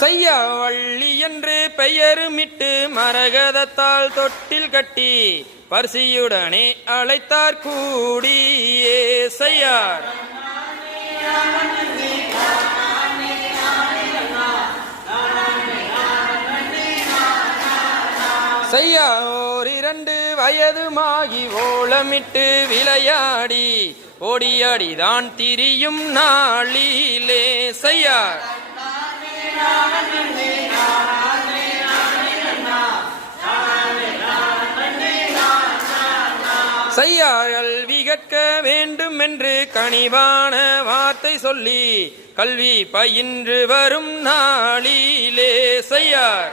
செய்யா வள்ளி என்று பெயருமிட்டு மரகதத்தால் தொட்டில் கட்டி பரிசியுடனே அழைத்தார் கூடியே செய்யார். செய்யா ஓரிரண்டு வயதுமாகி ஓலமிட்டு விளையாடி ஓடியாடிதான் திரியும் நாளிலே செய்யார். செய்யார் கல்வி கற்க வேண்டும் என்று கனிவான வார்த்தை சொல்லி கல்வி பயின்று வரும் நாளிலே செய்யார்.